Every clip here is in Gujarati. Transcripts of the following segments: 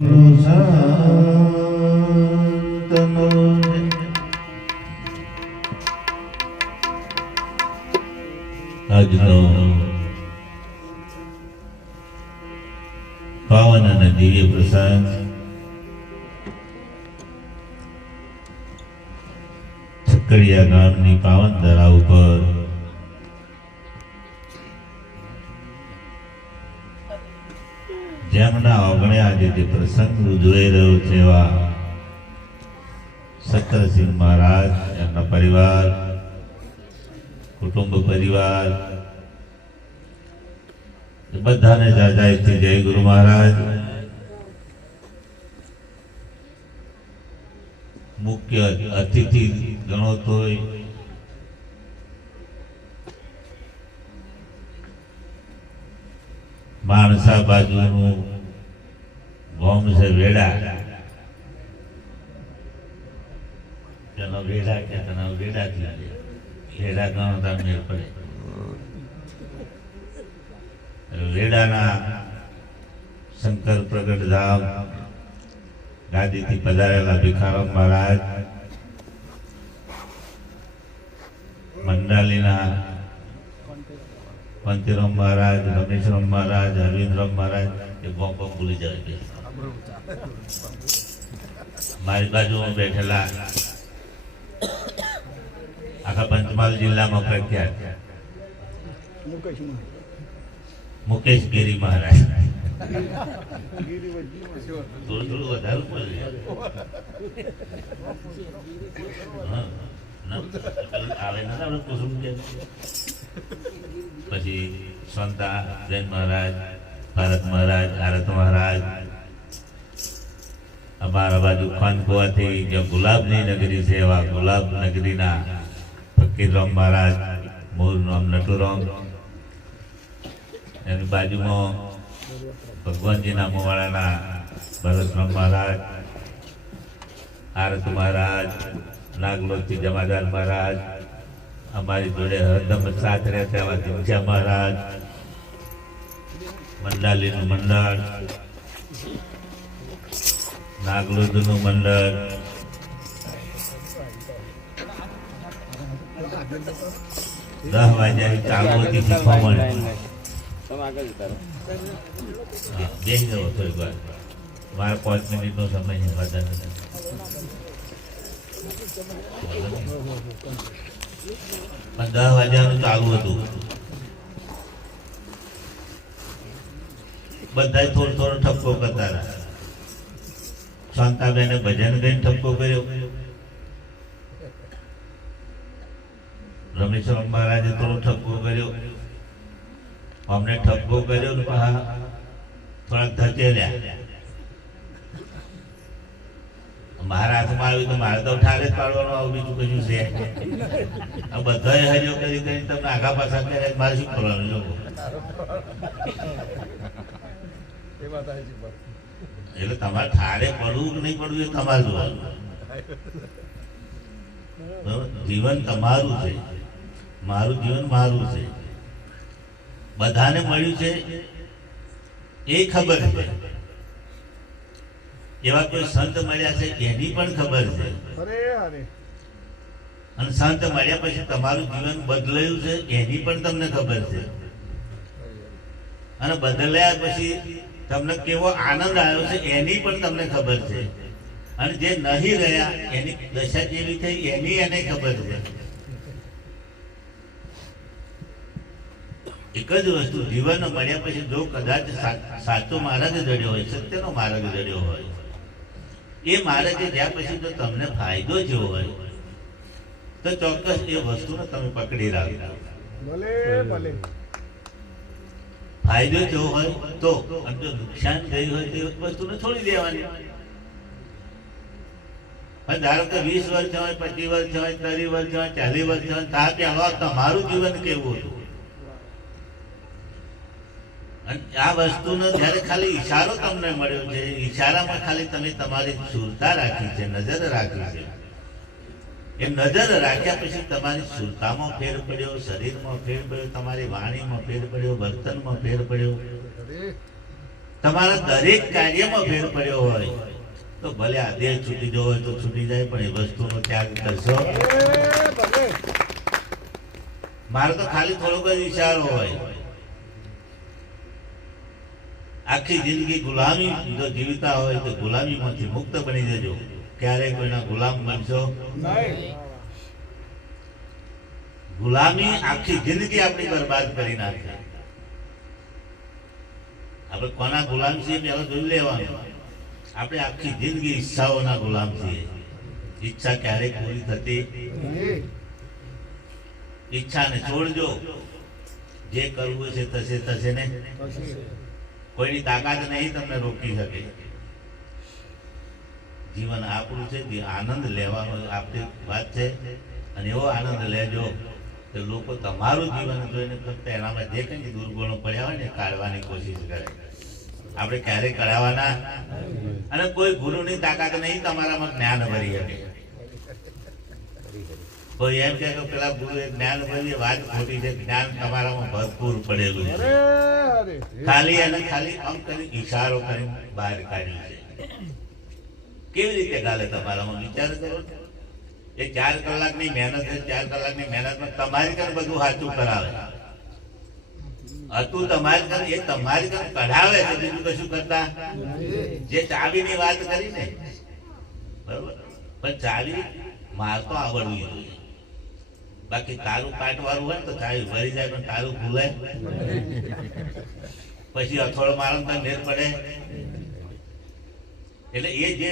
આજનો પાવન અને દિવ્ય પ્રસંગ છકડિયા ગામની પાવન ધરા ઉપર જેમના ઓગણે આજે જે પ્રસંગ ઉજવાઈ રહ્યો છે એવા સત્તરસિંહ મહારાજ, એમના પરિવાર, કુટુંબ પરિવાર બધાને જાજાઈથી જય ગુરુ મહારાજ. મુખ્ય અતિથિ ગણો તો માણસા બાજુનું ગામ છે વેડા, તેનો વેડા કે તેના વેડાથી વેડા ગામ તમને પડે. વેડાના શંકર પ્રગટ ધામ ગાદીથી પધારેલા ભિખારામ મહારાજ, મંડાલીના પંતીરામ મહારાજ, રમેશરામ મહારાજ, અરવિંદરામ મહારાજ એ બોમ્બો ભૂલી જાય છે. મારી બાજુમાં બેઠેલા આખા પંચમહાલ જિલ્લામાં પ્રખ્યાત મુકેશ ગીરી મહારાજ, થોડું વધારે આવે ને આપણે કુસુમ કે પછી સંતા જૈન મહારાજ, ભારત મહારાજ, આરત મહારાજ, અમારા બાજુ ખાનકુવાથી જે ગુલાબની નગરી છે એવા ગુલાબ નગરીના ફકીરરામ મહારાજ, મૂળરામ નટુરામ, એની બાજુમાં ભગવાનજીના મોવાળાના ભરતરામ મહારાજ, આરત મહારાજ, નાગલોકથી જમાદાર મહારાજ, અમારી જોડે હરદમ સાથ રહેતા એવા દિનચા મહારાજ, મંડાલીનું મંડળ, નાગલોદનું મંડળ, 10 વાગ્યાની ચાલુ હતી શીખવામણ. બેસી જાઓ થોડીક વાર, મારે 5 મિનિટનો સમય છે વધારે. પણ 10 વાગ્યાનું ચાલુ હતું. બધા થોડો થોડો ઠપકો કરતા હતા. શાંતાબેને ભજન ગઈને ઠપકો કર્યો, રમેશરામ મહારાજે થોડો ઠપકો કર્યો, અમને ઠપકો કર્યો ને થોડાક ધકેલ્યા. મારા હાથમાં આવ્યું તો મારે તો ઠારે જ પાડવાનું, આવું બીજું કશું છે. આ બધાએ હરિયો કરી કરીને તમને આગા પાછા કર્યા, મારે શું કરવાનું? લોકો એટલે તમારે ઠારે પડવું કે નહીં પડવું એ તમારે જોવાનું. જીવન તમારું છે, મારું જીવન મારું છે. બધાને મળ્યું છે એ ખબર છે. એવા કોઈ સંત મળ્યા છે એની પણ ખબર છે. અને સંત મળ્યા પછી તમારું જીવન બદલાયું છે એની પણ તમને ખબર છે. અને બદલાયા પછી તમને કેવો આનંદ આવ્યો છે એની પણ તમને ખબર છે. અને જે નહીં રહ્યા એની દશા જેવી થઈ એની એને ખબર છે. એક જ વસ્તુ, જીવન મળ્યા પછી જો કદાચ સાચો માર્ગ જડ્યો હોય, સત્યનો માર્ગ જડ્યો હોય, એ માર્ગે જ્યાં પછી જો તમને ફાયદો થયો હોય તો ચોક્કસ એ વસ્તુને તમે પકડી રાખો. ફાયદો થયો હોય તો, અને જો નુકસાન થયું હોય તો એ વસ્તુને છોડી દેવાની. ધારો કે 20 વર્ષ હોય, 25 વર્ષ હોય, 30 વર્ષ હોય, 40 વર્ષ હોય, તા કે હવે તમારું જીવન કેવું હતું. આ વસ્તુનો જ્યારે ખાલી ઈશારો તમને મળ્યો છે, ઈશારામાં ખાલી તમે તમારી સુરતા રાખી છે, નજર રાખી છે. એ નજર રાખ્યા પછી તમારી સુરતામાં ફેર પડ્યો, શરીરમાં ફેર પડ્યો, તમારી વાણીમાં ફેર પડ્યો, વર્તનમાં ફેર પડ્યો. તમારા દરેક કાર્યમાં ફેર પડ્યો હોય તો ભલે આ દેહ છૂટી જવો હોય તો છૂટી જાય, પણ એ વસ્તુનો ત્યાગ કરશો. મારે તો ખાલી થોડોક જ વિચારો હોય. આખી જિંદગી ગુલામી જો જીવતા હોય તો ગુલામીમાંથી મુક્ત બની જજો. ક્યારેય કોઈના ગુલામ બનશો નહીં. ગુલામી આખી જિંદગી આપણી બરબાદ કરી નાખે. આપણે કોના ગુલામ છીએ પેલા જોઈ લેવાનું. આપણે આખી જિંદગી ઈચ્છાઓના ગુલામ છીએ. ઈચ્છા ક્યારેક પૂરી થતી. ઈચ્છાને છોડજો. જે કરવું છે થશે થશે ને. કોઈની તાકાત નહીં તમને રોકી શકે. જીવન આપણું છે, જે આનંદ લેવાનો આપણી વાત છે. અને એવો આનંદ લેજો કે લોકો તમારું જીવન જોઈને ફક્ત એનામાં જે કંઈ દુર્ગુણો પડ્યા હોય ને કાઢવાની કોશિશ કરે. આપણે ક્યારેય કરાવવાના. અને કોઈ ગુરુની તાકાત નહીં તમારામાં જ્ઞાન ભરી શકે. કોઈ એમ કે પેલા ગુરુએ જ્ઞાન ભરી, વાત ખોટી છે. જ્ઞાન તમારામાં ભરપૂર પડેલું છે. ખાલી અને ખાલી આમ કરી ઈશારો કરી બહાર કાઢ્યું છે. કેવી રીતે ગાલે તમારામાં વિચાર કરો. એ 4 કલાકની મહેનત છે. 4 કલાકની મહેનતમાં તમારી કર બધું સાચું કરાવે હતું. તમારી કર એ તમારી કર કઢાવે છે, બીજું કશું કરતા. જે ચાવીની વાત કરી ને, બરોબર, પણ ચાવી મારતો આવડવી જોઈએ. બાકી તારું કાટવાળું હોય તો ચાવી ભરી જાય, પણ તારું ભૂલાય પછી અથોડો મારો તો મેર પડે. એટલે એ જે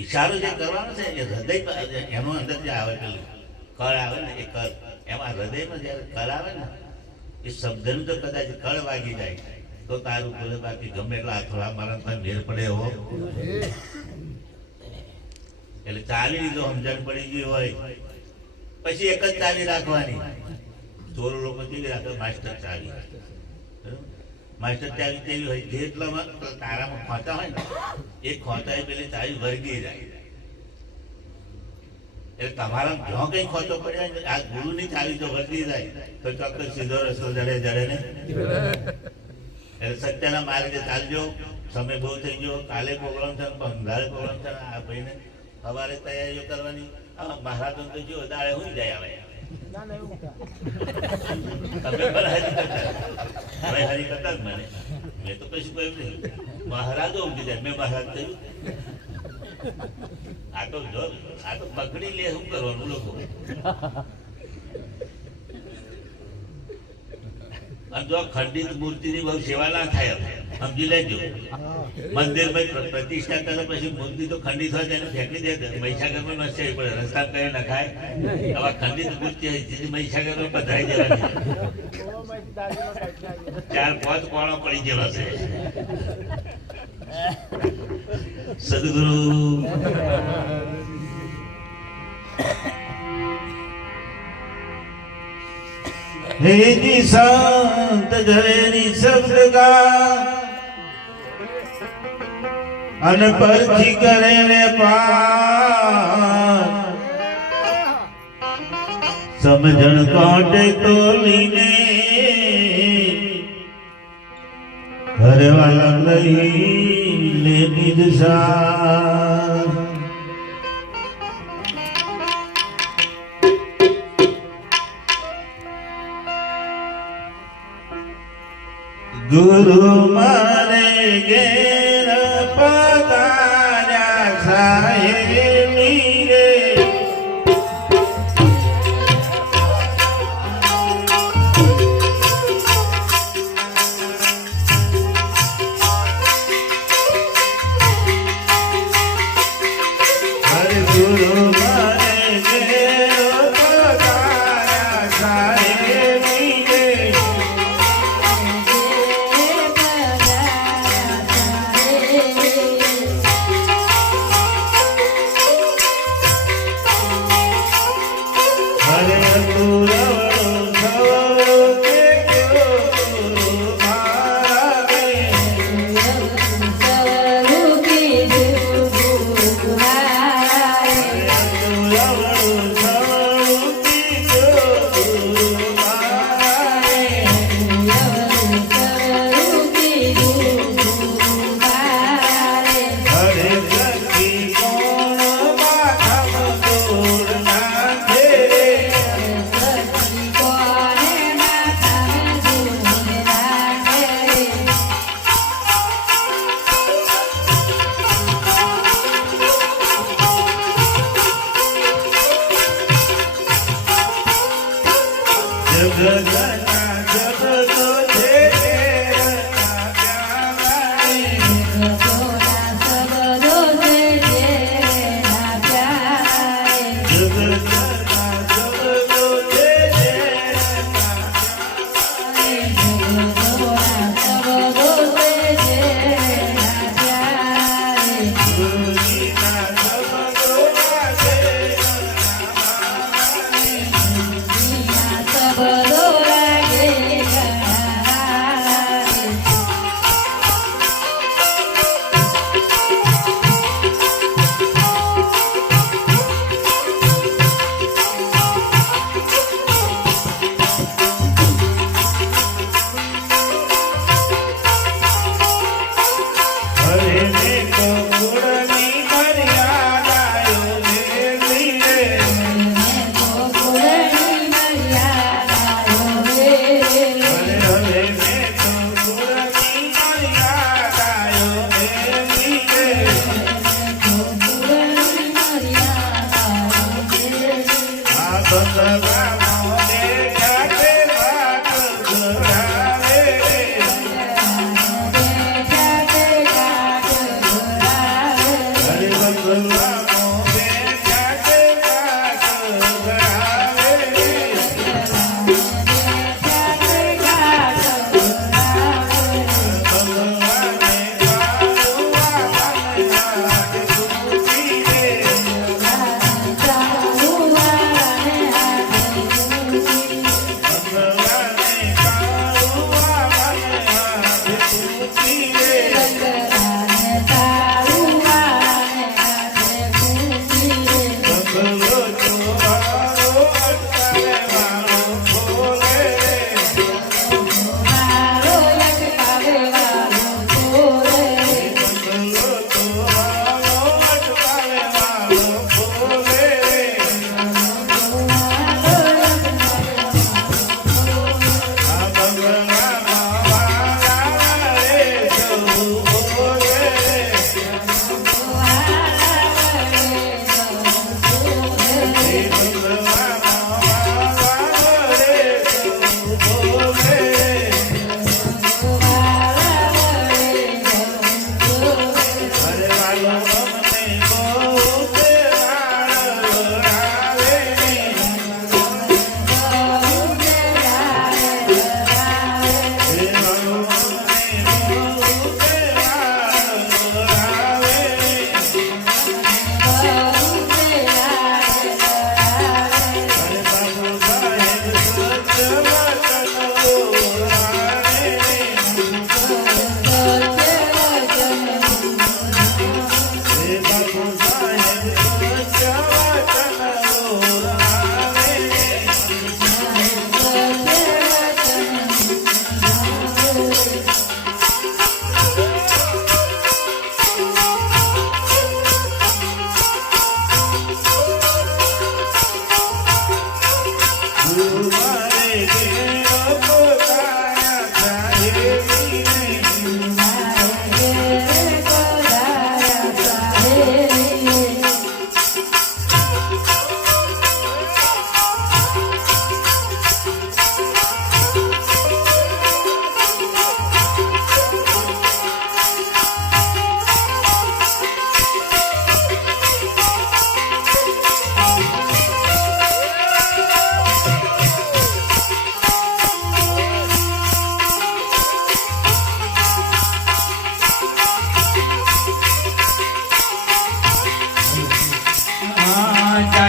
ઈશારો જે કરવાનો છે એ હૃદય એનો અંદર જે આવે પેલું કળ આવે ને, એ કળ એમાં હૃદયમાં જયારે કળ આવે ને, એ શબ્દનું તો કદાચ કળ વાગી જાય તો તારું બોલે. બાકી ગમે એટલા અથોડા મારા તો મેર પડે એવો. એટલે ચાવી જો સમજણ પડી ગઈ હોય પછી એક જ ચાવી રાખવાની. ચોર લોકો કેવી રાખે? માસ્ટર ચાવી. માસ્ટર ચાવી કેવી હોય? જેટલામાં તારામાં ખોંચા હોય ને, એ ખોંચાય પેલી ચાવી વર્ગી જાય. એટલે તમારા જો કઈ ખોચો પડ્યા ને, આ ગુરુની ચાવી જો વર્ગી જાય તો ચોક્કસ સીધો રસ્તો જડે ને. એટલે સત્યના માર્ગે ચાલજો. સમય બહુ થઈ ગયો. કાલે પ્રોગ્રામ છે, બંધારે પ્રોગ્રામ છે. આ ભાઈને સવારે તૈયારીઓ કરવાની. મહારાજ તો જો દાડે હું જાય આવે. તમે હરી કરતા જ મને. મેં તો કશું કહ્યું નહીં. મહારાજો ઉઠી જાય. મેં મહારાજ થયું. આ તો પકડી લે. શું કરવાનું લોકો? જો ખંડિત મૂર્તિની બહુ સેવા ના થાય, સમજી લેજો. મંદિરમાં પ્રતિષ્ઠા કરે પછી મૂર્તિ તો ખંડિત હોય તેને ફેંકી દે. મહીસાગરમાં નશે પડે, રસ્તા કઈ નખાય. આવા ખંડિત મૂર્તિ મહીસાગરમાં પધરાઈ દેવાની. 4-5 કોણો પડી જેવા છે. સદગુરુ हे जी संत झवेरी शब्द का अन परखी करे व्यापार समझण काटे तोलीने घर वाला लही ले निदसा गुरु मारे घेर पधार्या साहेबी रे हरे गुरु मारे घेर पधार्या साहेबी रे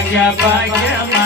ભાગ્ય ભાગ્ય